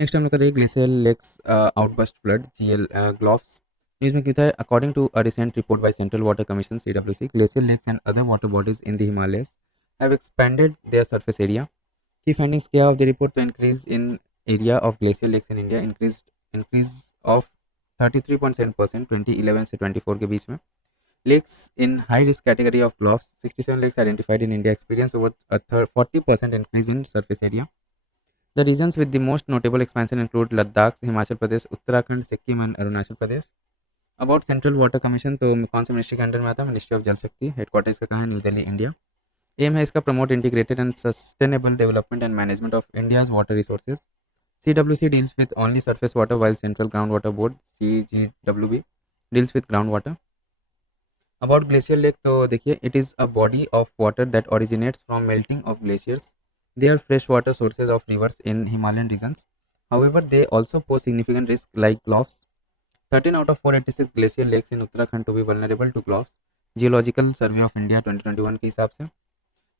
Next हम लोग करेंगे glacier lakes outburst flood GL GLOFs. News में क्या था, according to a recent report by Central Water Commission CWC, glacier lakes and other water bodies in the Himalayas have expanded their surface area. की findings क्या of the report, तो increase in area of glacier lakes in India increase of 33.7% 2011 से 24 के बीच में। Lakes in high risk category of GLOFs 67 lakes identified in India experience over 40% increase in surface area. The regions with the most notable expansion include Ladakh, Himachal Pradesh, Uttarakhand, Sikkim and Arunachal Pradesh. About central Water commission, तो कौन सा ministry के under में आता है? Ministry of जल शक्ति। Headquarter इसका कहाँ है? New Delhi, India. एम है इसका promote integrated and sustainable development and management of India's water resources. CWC deals with only surface water while central ground water board CGWB deals with ground water. About glacier lake, तो देखिए, it is a body of water that originates from melting of glaciers. They are freshwater sources of rivers in Himalayan regions. However, they also pose significant risks like gloughs. 13 out of 486 glacial lakes in Uttarakhand to be vulnerable to gloughs. Geological Survey of India 2021 के हिसाब से।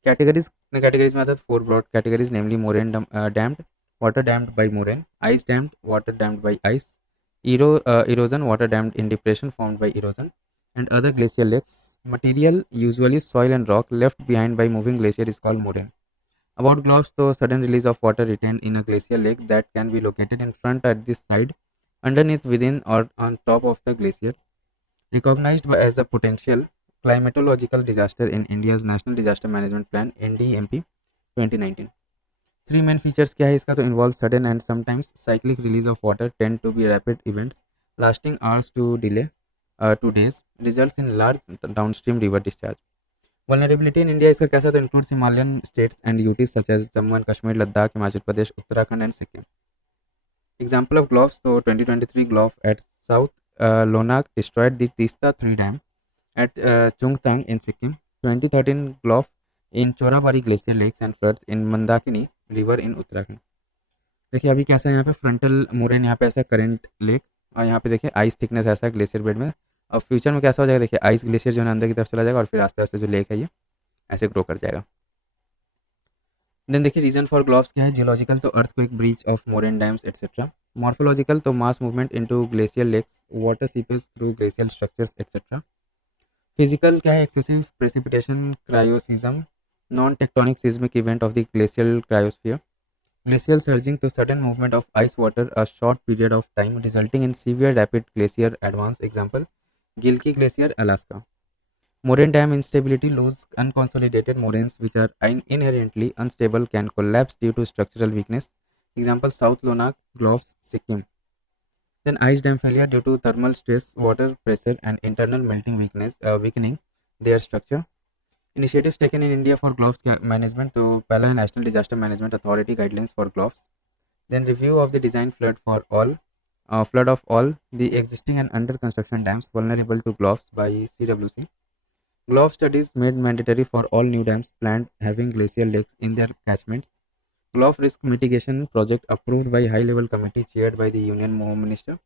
Categories में आता है 4 broad categories, namely moraine dammed, water dammed by moraine, ice dammed, water dammed by ice, erosion, water dammed in depression formed by erosion, and other glacial lakes. Material, usually soil and rock, left behind by moving glacier is called moraine. About globs, तो sudden release of water retained in a glacial lake that can be located in front, at the side, underneath, within or on top of the glacier. Recognized as a potential climatological disaster in India's National Disaster Management Plan NDMP 2019. Three main features क्या है इसका, तो involve sudden and sometimes cyclic release of water, tend to be rapid events lasting hours to delay 2 days, results in large downstream river discharge. Vulnerability in India इसका कैसा, तो includes Himalayan states and UTs such as Jammu and Kashmir, Ladakh, Himachal Pradesh, Uttarakhand and Sikkim. Example of globs, तो 2023 globe at South Lonak destroyed the Tista 3 dam at Chungtang in Sikkim. 2013 globe in Chorabari glacier lakes and floods in Mandakini river in Uttarakhand. देखिए अभी कैसा है यहाँ पे frontal moraine, यहाँ पे ऐसा करेंट लेक, और यहाँ पे देखिए आइस थिकनेस ऐसा ग्लेशियर बेड में। अब फ्यूचर में कैसा हो जाएगा, देखिए आइस ग्लेशियर जो है अंदर की तरफ चला जाएगा और फिर आस्ते आस्ते जो लेक है ये ऐसे ग्रो कर जाएगा। देन देखिए रीजन फॉर ग्लोव्स क्या है, जियोलॉजिकल तो earthquake, breach of moraine dams etcetera. Morphological तो mass movement into glacial lakes, water seepage through glacial structures etcetera. Physical क्या है, excessive precipitation, cryoseism, non tectonic seismic event of the glacial cryosphere. Glacial surging to sudden movement of ice water a short period of time resulting in severe rapid glacier advance. Example, Gilkey Glacier, Alaska. Moraine dam instability, loose unconsolidated moraines which are inherently unstable can collapse due to structural weakness. Example, South Lonak, Globes, Sikkim. Then ice dam failure due to thermal stress, water pressure and internal melting weakening their structure. Initiatives taken in India for globes management, तो पहला है national Disaster Management authority guidelines for gloves. Then review of the design flood of all the existing and under construction dams vulnerable to globes by CWC. Glove studies made mandatory for all new dams planned having glacial lakes in their catchments. Glove risk mitigation project approved by high level committee chaired by the Union Home Minister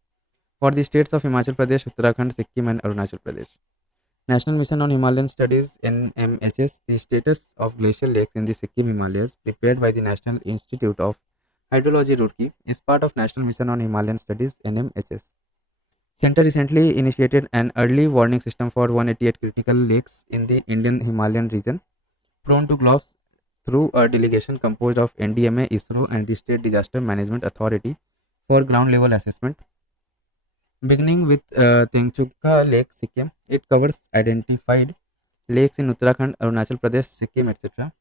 for the states of Himachal Pradesh, Uttarakhand, Sikkim and Arunachal Pradesh. National Mission on Himalayan Studies NMHS, the status of glacial lakes in the Sikkim Himalayas, prepared by the National Institute of Hydrology Roorkee, is part of National Mission on Himalayan Studies NMHS. Center recently initiated an early warning system for 188 critical lakes in the Indian Himalayan region, prone to globs, through a delegation composed of NDMA, ISRO, and the State Disaster Management Authority for ground level assessment. Beginning with Tengchukka Lake, Sikkim, it covers identified lakes in Uttarakhand, Arunachal Pradesh, Sikkim, etc.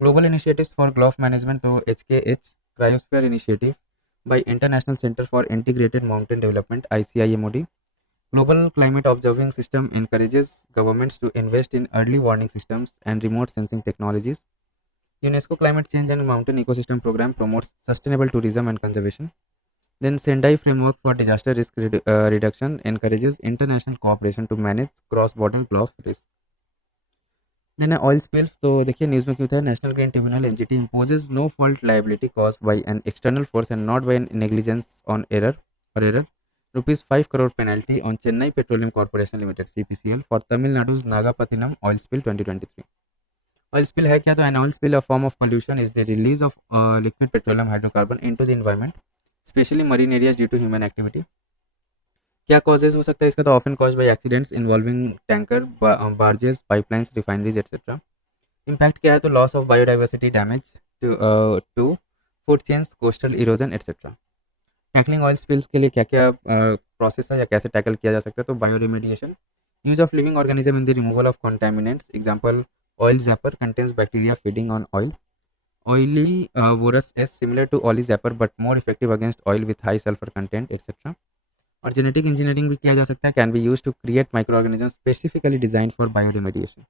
Global initiatives for glove management, तो HKH Cryosphere Initiative by International Center for Integrated Mountain Development ICIMOD. Global Climate Observing System encourages governments to invest in early warning systems and remote sensing technologies. UNESCO Climate Change and Mountain Ecosystem Program promotes sustainable tourism and conservation. Then Sendai Framework for Disaster Risk Reduction encourages international cooperation to manage cross-border glove risk. Then oil spills, तो देखिए news में क्यों था, national green tribunal NGT imposes no fault liability caused by an external force and not by an negligence on error. Rupees 5 crore penalty on Chennai Petroleum Corporation Limited CPCL for Tamil Nadu's Nagapattinam oil spill 2023. Oil spill है क्या, तो an oil spill, a form of pollution, is the release of liquid petroleum hydrocarbon into the environment, especially marine areas due to human activity. क्या causes हो सकता है इसका? तो often cause by accidents involving tanker, barges, pipelines, refineries etcetera. Impact क्या है? तो loss of biodiversity, damage to food chains, coastal erosion etcetera. Tackling oil spills के लिए क्या क्या प्रोसेस है या कैसे टैकल किया जा सकता है? तो bio remediation, use of living organism in the removal of contaminants, example oil zapper contains bacteria feeding on oil. Oily vorus is similar to oily zapper but more effective against oil with high sulfur content etc. और genetic engineering भी किया जा सकता है, can be use to create micro organism specifically design for bioremediation.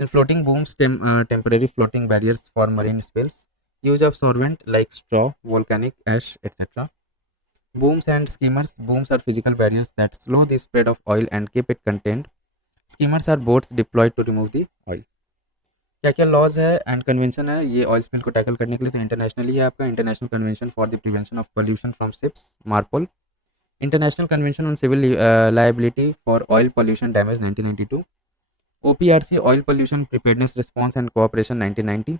In floating booms, temporary floating barriers for marine spills, use of sorbent like straw, volcanic ash etc. Booms and skimmers, booms are physical barriers that slow the spread of oil and keep it contained. Skimmers are boats deployed to remove the oil. क्या क्या laws है and convention है ये oil spill को tackle करने के लिए? तो इंटरनेशनली है आपका international convention for the prevention of pollution from ships, MARPOL. International convention on civil liability for oil pollution damage 1992। OPRC oil pollution preparedness response and cooperation 1990।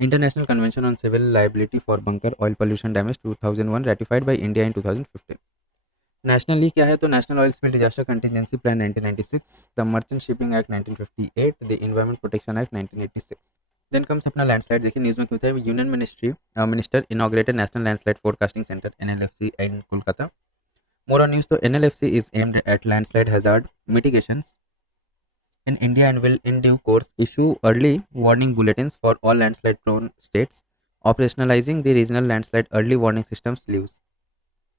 International convention on civil liability for bunker oil pollution damage 2001 ratified by India in 2015। Nationally क्या है? तो national oil spill disaster contingency plan 1996, the merchant shipping act 1958, the environment protection act 1986। Then comes अपना landslide. देखिए news में क्यों था, union minister inaugurated national landslide forecasting centre NLFC in Kolkata. More on news, तो NLFC is aimed at landslide hazard mitigations in India and will in due course issue early warning bulletins for all landslide prone states, operationalizing the regional landslide early warning systems leaves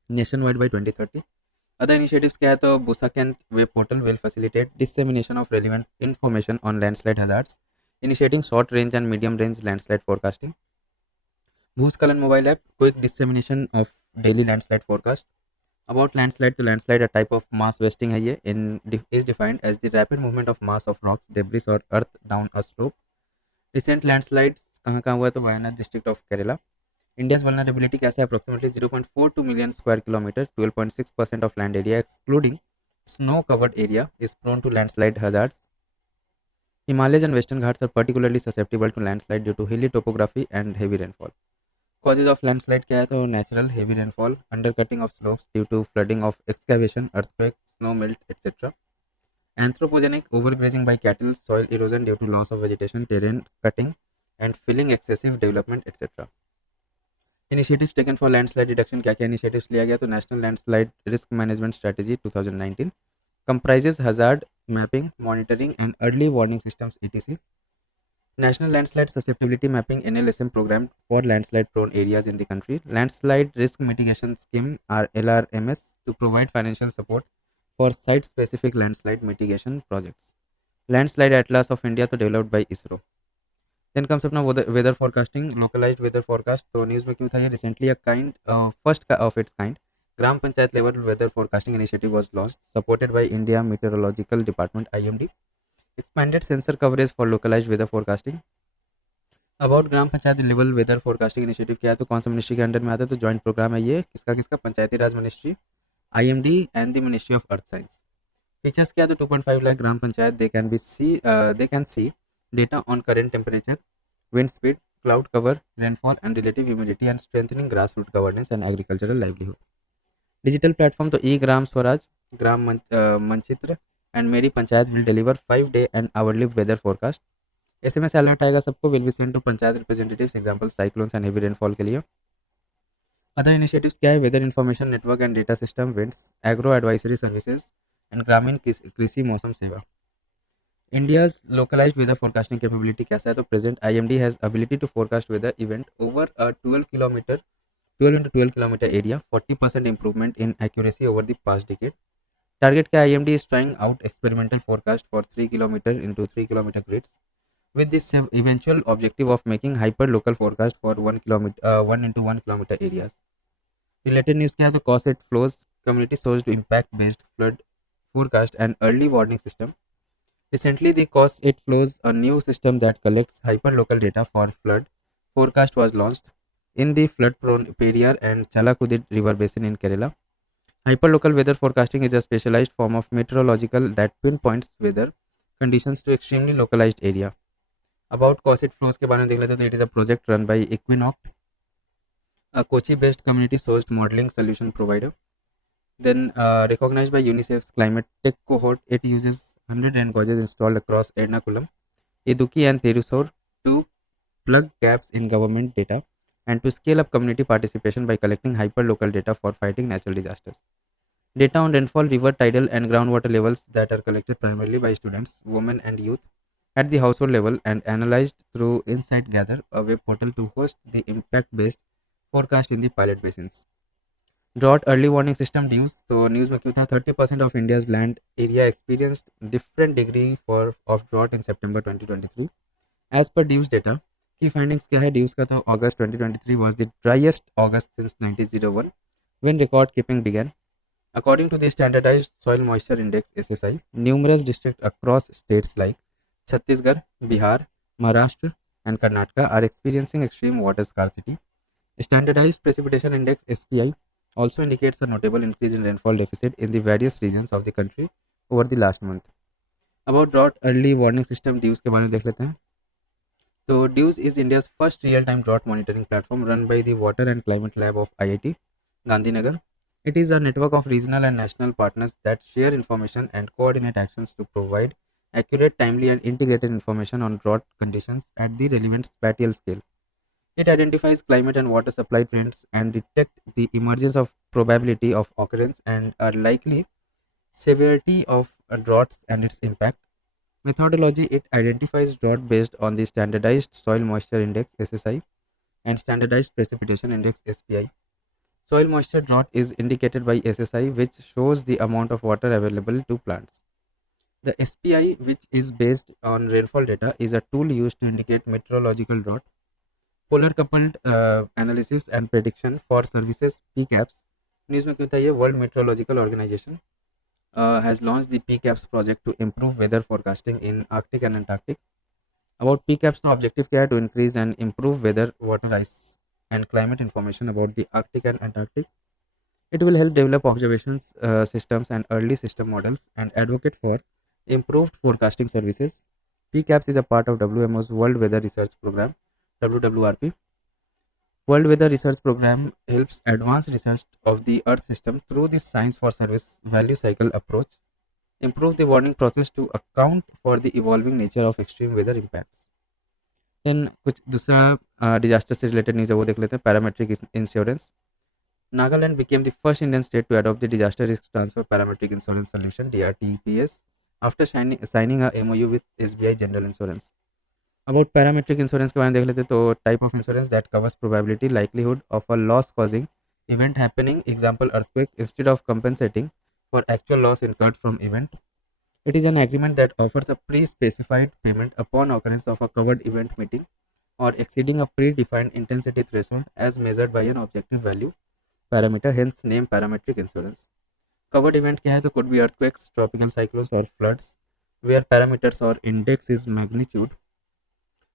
nationwide by 2030. Other initiatives क्या है? तो बुसा कैन web portal will facilitate dissemination of relevant information on landslide hazards, initiating short range and medium range landslide forecasting. भूस्खलन mobile app, quick dissemination of daily landslide forecast. About landslide, तो landslide a type of mass wasting है ये, is defined as the rapid movement of mass of rocks, debris or earth down a slope. Recent landslides कहाँ हुआ है? तो Wayanad district of Kerala. India's vulnerability कैसे? Approximately 0.42 million square kilometre, 12.6% of land area excluding snow covered area is prone to landslide hazards. Himalayas and western Ghats are particularly susceptible to landslide due to hilly topography and heavy rainfall. Causes of landslide क्या है? तो natural heavy rainfall, undercutting of slopes due to flooding of excavation, earthquake, snow melt, etc. Anthropogenic overgrazing by cattle, soil erosion due to loss of vegetation, terrain cutting and filling, excessive development, etc. Initiatives taken for landslide reduction, क्या क्या initiatives लिया गया? तो National Landslide Risk Management Strategy 2019 comprises hazard mapping, monitoring and early warning systems etc. National Landslide Susceptibility Mapping NLSM program for landslide prone areas in the country. Landslide Risk Mitigation Scheme or LRMS to provide financial support for site specific landslide mitigation projects. Landslide Atlas of India तो developed by ISRO. Then comes अपना weather forecasting, localized weather forecast. तो news में क्यों था ये? Recently a first of its kind gram panchayat level weather forecasting initiative was launched, supported by India Meteorological Department IMD. Expanded sensor coverage for localized weather forecasting. About gram panchayat level weather forecasting initiative क्या है? तो कौन सा ministry के under में आता है? तो जॉइंट प्रोग्राम है ये, किसका? Panchayati Raj ministry, IMD and the ministry of earth science. Features क्या है? तो 2.5 lakh gram panchayat they can see data on current temperature, wind speed, cloud cover, rainfall and relative humidity and strengthening grass root governance and agricultural livelihood. Digital platform तो e Gram Swaraj, Gram Manchitra and Meri Panchayat will deliver 5-day and hourly weather forecast. SMS alert आएगा सबको, will be send to panchayat representatives, example cyclones and heavy rainfall के लिए। Other initiatives क्या है? Weather information network and data system, winds, agro advisory services and Gramin Krishi Mausam Sewa. India's localized weather forecasting capability कैसा है? तो present IMD has ability to forecast weather event over a 12 into 12 kilometer area, 40% improvement in accuracy over the past decade. Target क्या? IMD is trying out experimental forecast for 3 kilometer into 3 kilometer grids with this eventual objective of making hyper local forecast for 1 into 1 kilometer areas. Related news क्या है? तो cause it flows community sourced impact based flood forecast and early warning system. Recently the cause it flows, a new system that collects hyper local data for flood forecast, was launched in the flood prone Periyar and Chalakudi river basin in Kerala. Hyperlocal weather forecasting is a specialized form of meteorological that pinpoints weather conditions to extremely localized area. About COSIT flows के बारे में देख लेते हैं तो it is a project run by Equinox a Kochi-based community-sourced modeling solution provider. Then recognized by UNICEF's climate tech cohort, it uses 100 rain gauges installed across Ernakulam, Idukki and Thrissur to plug gaps in government data and to scale up community participation by collecting hyper-local data for fighting natural disasters. Data on rainfall, river, tidal, and groundwater levels that are collected primarily by students, women, and youth at the household level and analyzed through Insight Gather, a web portal to host the impact-based forecast in the pilot basins. Drought early warning system news. तो news में क्यों था 30% of India's land area experienced different degree for of drought in September 2023. As per DEWS data, key findings क्या है DEWS का तो August 2023 was the driest August since 1901 when record keeping began. According to the Standardized Soil Moisture Index (SSI), numerous districts across states like Chhattisgarh, Bihar, Maharashtra, and Karnataka are experiencing extreme water scarcity. Standardized Precipitation Index (SPI) also indicates a notable increase in rainfall deficit in the various regions of the country over the last month. About drought early warning system DEWS के बारे में देख लेते हैं. So DEWS is India's first real-time drought monitoring platform run by the Water and Climate Lab of IIT, Gandhinagar. It is a network of regional and national partners that share information and coordinate actions to provide accurate, timely, and integrated information on drought conditions at the relevant spatial scale. It identifies climate and water supply trends and detects the emergence of probability of occurrence and a likely severity of droughts and its impact. Methodology: it identifies drought based on the Standardized Soil Moisture Index (SSI) and Standardized Precipitation Index (SPI). Soil moisture drought is indicated by SSI, which shows the amount of water available to plants. The SPI, which is based on rainfall data, is a tool used to indicate meteorological drought. Polar coupled analysis and prediction for services PCAPS. News में क्यों था ये World Meteorological Organization has launched the PCAPS project to improve weather forecasting in Arctic and Antarctic. About PCAPS, the objective क्या है to increase and improve weather, water, ice, and climate information about the Arctic and Antarctic. It will help develop observations systems and early system models and advocate for improved forecasting services. PCAPS is a part of WMO's World Weather Research Program, WWRP. World Weather Research Program helps advance research of the Earth system through the Science for Service value cycle approach, improve the warning process to account for the evolving nature of extreme weather impacts. Then कुछ दूसरा disaster से related news है वो देख लेते हैं. Parametric insurance. Nagaland became the first Indian state to adopt the Disaster Risk Transfer Parametric Insurance Solution (DRTPS) after signing a MOU with SBI General Insurance. About parametric insurance के बारे में देख लेते हैं तो type of insurance that covers probability likelihood of a loss causing event happening, example earthquake, instead of compensating for actual loss incurred from event. It is an agreement that offers a pre-specified payment upon occurrence of a covered event meeting or exceeding a predefined intensity threshold as measured by an objective value parameter, hence name parametric insurance. Covered event क्या है तो could be earthquakes, tropical cyclones or floods where parameters or index is magnitude,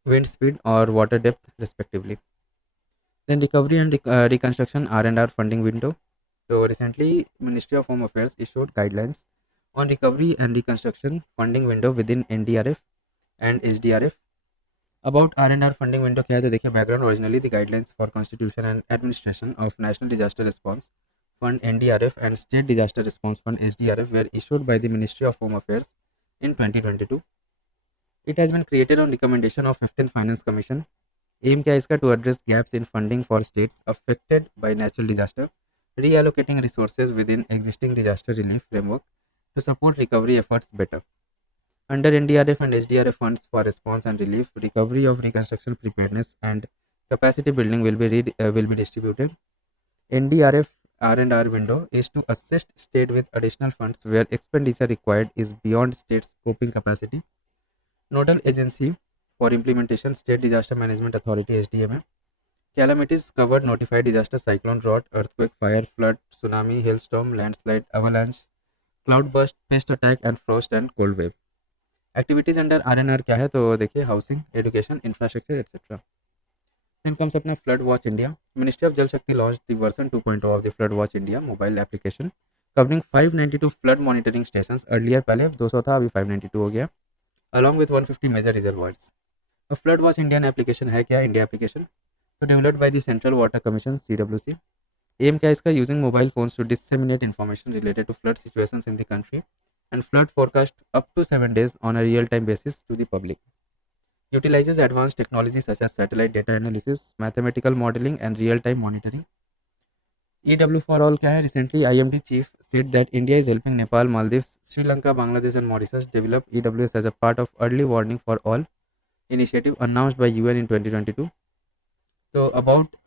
wind speed or water depth respectively. Then recovery and reconstruction R&R funding window. So recently Ministry of Home Affairs issued guidelines on recovery and reconstruction funding window within NDRF and SDRF. About R&R funding window क्या है तो देखिए background. Originally the guidelines for constitution and administration of National Disaster Response Fund NDRF and State Disaster Response Fund SDRF were issued by the Ministry of Home Affairs in 2022. It has been created on recommendation of 15th Finance Commission. Aim क्या है इसका to address gaps in funding for states affected by natural disaster, reallocating resources within existing disaster relief framework to support recovery efforts better. Under NDRF and SDRF funds for response and relief, recovery of reconstruction preparedness and capacity building will be distributed. NDRF R&R window is to assist state with additional funds where expenditure required is beyond state's coping capacity. Nodal agency for implementation State Disaster Management Authority SDMA. Calamities covered notified disaster cyclone, drought, earthquake, fire, flood, tsunami, hailstorm, landslide, avalanche, cloudburst, pest attack and frost and cold wave. Activities under R&R क्या है तो देखिए housing, education, infrastructure etc. Then comes अपना Flood Watch India. Ministry of Jal Shakti launched the version 2.0 of the Flood Watch India mobile application covering 592 flood monitoring stations. Earlier पहले 200 था, अभी 592 हो गया, along with 150 major reservoirs. A Flood Watch Indian application है क्या? India application तो developed by the Central Water Commission CWC। Aim क्या है इसका? Using mobile phones to disseminate information related to flood situations in the country and flood forecast up to 7 days on a real-time basis to the public. Utilizes advanced technology such as satellite data analysis, mathematical modeling, and real-time monitoring. EW for all क्या है? Recently, IMD chief said that India is helping Nepal, Maldives, Sri Lanka, Bangladesh, and Mauritius develop EWS as a part of Early Warning for All initiative announced by UN in 2022. So about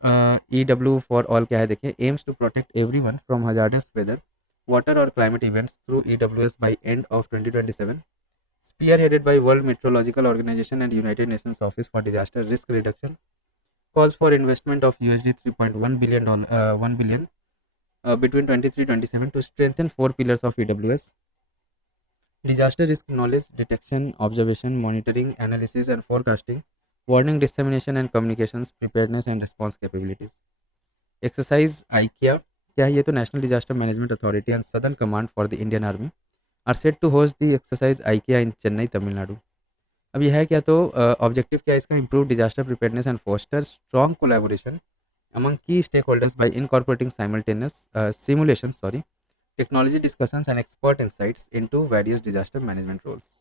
EW for all क्या है? देखिए, aims to protect everyone from hazardous weather, water or climate events through EWS by end of 2027. Spearheaded by World Meteorological Organization and United Nations Office for Disaster Risk Reduction, calls for investment of USD 3.1 billion 1 billion between 23-27 to strengthen four pillars of EWS: disaster risk knowledge, detection, observation, monitoring, analysis, and forecasting, warning dissemination and communications, preparedness and response capabilities. Exercise IKEA क्या है? ये तो National Disaster Management Authority and Southern Command for the Indian Army are set to host the exercise IKEA in Chennai, Tamil Nadu. अब यह है क्या? तो objective क्या है इसका? Improve disaster preparedness and foster strong collaboration among key stakeholders by incorporating simultaneous simulations, technology discussions and expert insights into various disaster management roles.